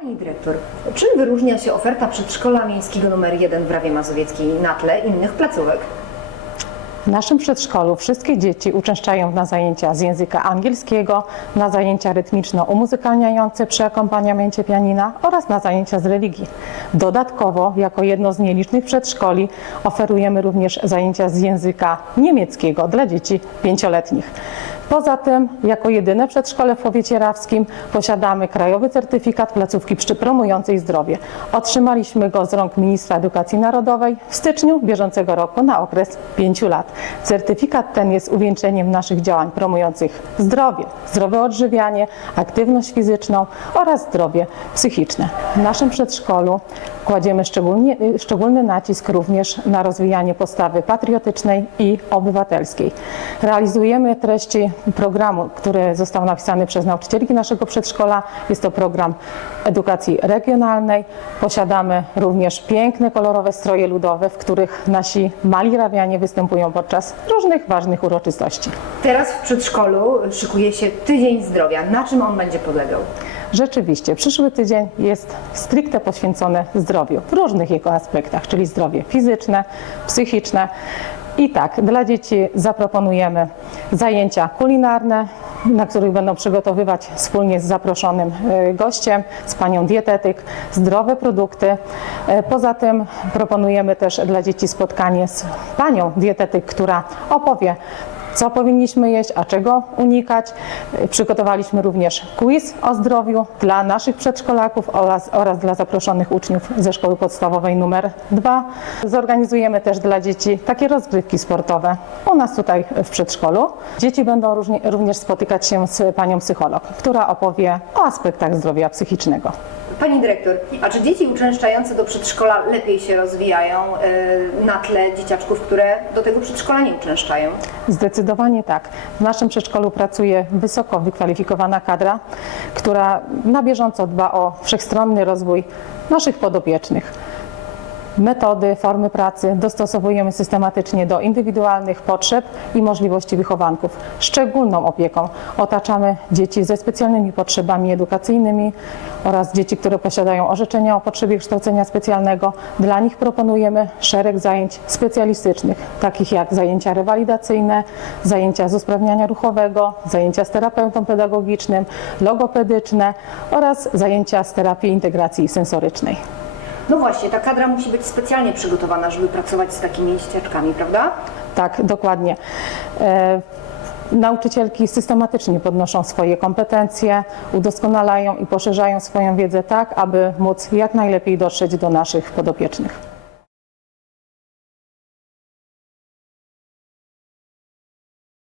Pani dyrektor, czym wyróżnia się oferta przedszkola miejskiego nr 1 w Rawie Mazowieckiej na tle innych placówek? W naszym przedszkolu wszystkie dzieci uczęszczają na zajęcia z języka angielskiego, na zajęcia rytmiczno-umuzykalniające przy akompaniamencie pianina oraz na zajęcia z religii. Dodatkowo, jako jedno z nielicznych przedszkoli, oferujemy również zajęcia z języka niemieckiego dla dzieci pięcioletnich. Poza tym, jako jedyne przedszkole w powiecie rawskim posiadamy krajowy certyfikat placówki przy- promującej zdrowie. Otrzymaliśmy go z rąk ministra edukacji narodowej w styczniu bieżącego roku na okres pięciu lat. Certyfikat ten jest uwieńczeniem naszych działań promujących zdrowie, zdrowe odżywianie, aktywność fizyczną oraz zdrowie psychiczne. W naszym przedszkolu kładziemy szczególny nacisk również na rozwijanie postawy patriotycznej i obywatelskiej. Realizujemy treści programu, który został napisany przez nauczycielki naszego przedszkola. Jest to program edukacji regionalnej. Posiadamy również piękne, kolorowe stroje ludowe, w których nasi mali rawianie występują podczas różnych ważnych uroczystości. Teraz w przedszkolu szykuje się Tydzień Zdrowia. Na czym on będzie polegał? Rzeczywiście, przyszły tydzień jest stricte poświęcony zdrowiu w różnych jego aspektach, czyli zdrowie fizyczne, psychiczne. I tak, dla dzieci zaproponujemy zajęcia kulinarne, na których będą przygotowywać wspólnie z zaproszonym e, gościem, z panią dietetyk, zdrowe produkty. E, Poza tym proponujemy też dla dzieci spotkanie z panią dietetyk, która opowie, co powinniśmy jeść, a czego unikać. Przygotowaliśmy również quiz o zdrowiu dla naszych przedszkolaków oraz, oraz dla zaproszonych uczniów ze szkoły podstawowej numer 2. Zorganizujemy też dla dzieci takie rozgrywki sportowe u nas tutaj w przedszkolu. Dzieci będą również spotykać się z panią psycholog, która opowie o aspektach zdrowia psychicznego. Pani dyrektor, a czy dzieci uczęszczające do przedszkola lepiej się rozwijają e, na tle dzieciaczków, które do tego przedszkola nie uczęszczają? Zdecydowanie tak. W naszym przedszkolu pracuje wysoko wykwalifikowana kadra, która na bieżąco dba o wszechstronny rozwój naszych podopiecznych. Metody, formy pracy dostosowujemy systematycznie do indywidualnych potrzeb i możliwości wychowanków. Szczególną opieką otaczamy dzieci ze specjalnymi potrzebami edukacyjnymi oraz dzieci, które posiadają orzeczenia o potrzebie kształcenia specjalnego. Dla nich proponujemy szereg zajęć specjalistycznych, takich jak zajęcia rewalidacyjne, zajęcia z usprawniania ruchowego, zajęcia z terapeutą pedagogicznym, logopedyczne oraz zajęcia z terapii integracji sensorycznej. No właśnie, ta kadra musi być specjalnie przygotowana, żeby pracować z takimi dzieciaczkami, prawda? Tak, dokładnie. E, Nauczycielki systematycznie podnoszą swoje kompetencje, udoskonalają i poszerzają swoją wiedzę tak, aby móc jak najlepiej dotrzeć do naszych podopiecznych.